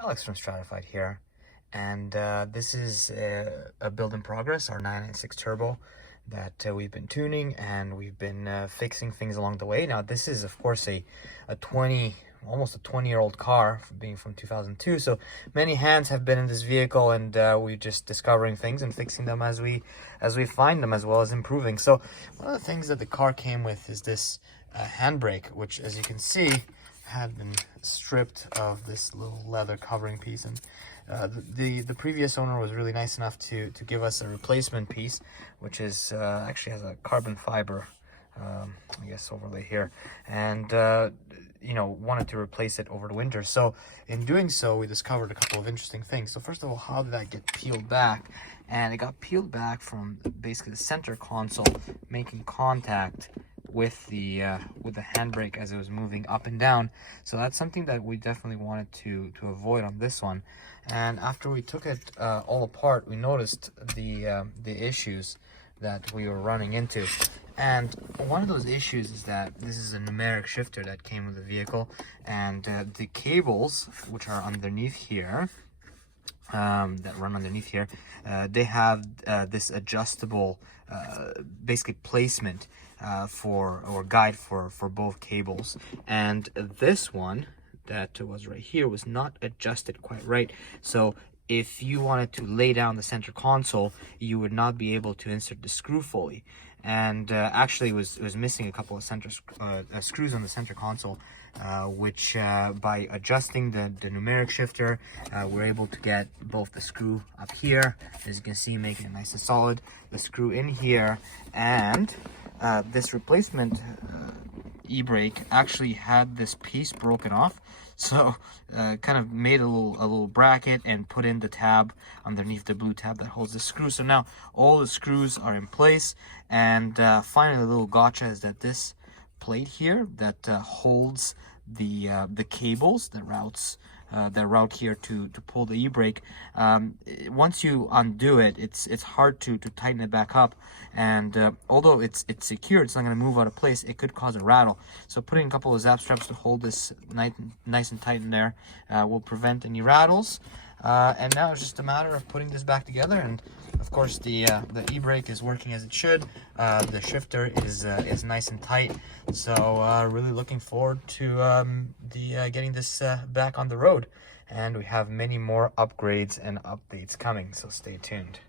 Alex from Stratified here, and this is a build in progress, our 996 Turbo that we've been tuning, and we've been fixing things along the way. Now, this is, of course, a 20, almost a 20-year-old car, being from 2002, so many hands have been in this vehicle, and we're just discovering things and fixing them as we find them, as well as improving. So one of the things that the car came with is this handbrake, which, as you can see, had been stripped of this little leather covering piece, and the previous owner was really nice enough to give us a replacement piece, which is actually has a carbon fiber I guess overlay here, and you know, wanted to replace it over the winter. So in doing so, we discovered a couple of interesting things. So first of all, how did that get peeled back? And it got peeled back from basically the center console making contact with the handbrake as it was moving up and down. So that's something that we definitely wanted to avoid on this one. And after we took it all apart, we noticed the issues that we were running into. And one of those issues is that this is a numeric shifter that came with the vehicle, and the cables, which are underneath here, that run underneath here, they have this adjustable basically placement or guide for both cables, and this one that was right here was not adjusted quite right. So if you wanted to lay down the center console, you would not be able to insert the screw fully, and actually it was missing a couple of screws on the center console, which by adjusting the numeric shifter, we're able to get both the screw up here, as you can see, making it nice and solid, the screw in here, and this replacement Ebrake actually had this piece broken off, so kind of made a little bracket and put in the tab underneath the blue tab that holds the screw. So now all the screws are in place, and finally the little gotcha is that this plate here that holds the cables that route here to pull the e-brake, once you undo it, it's hard to tighten it back up, and although it's secure, it's not going to move out of place, it could cause a rattle. So putting a couple of zap straps to hold this nice and tight in there will prevent any rattles. And now it's just a matter of putting this back together, and of course the e-brake is working as it should. The shifter is nice and tight, so really looking forward to getting this back on the road. And we have many more upgrades and updates coming, so stay tuned.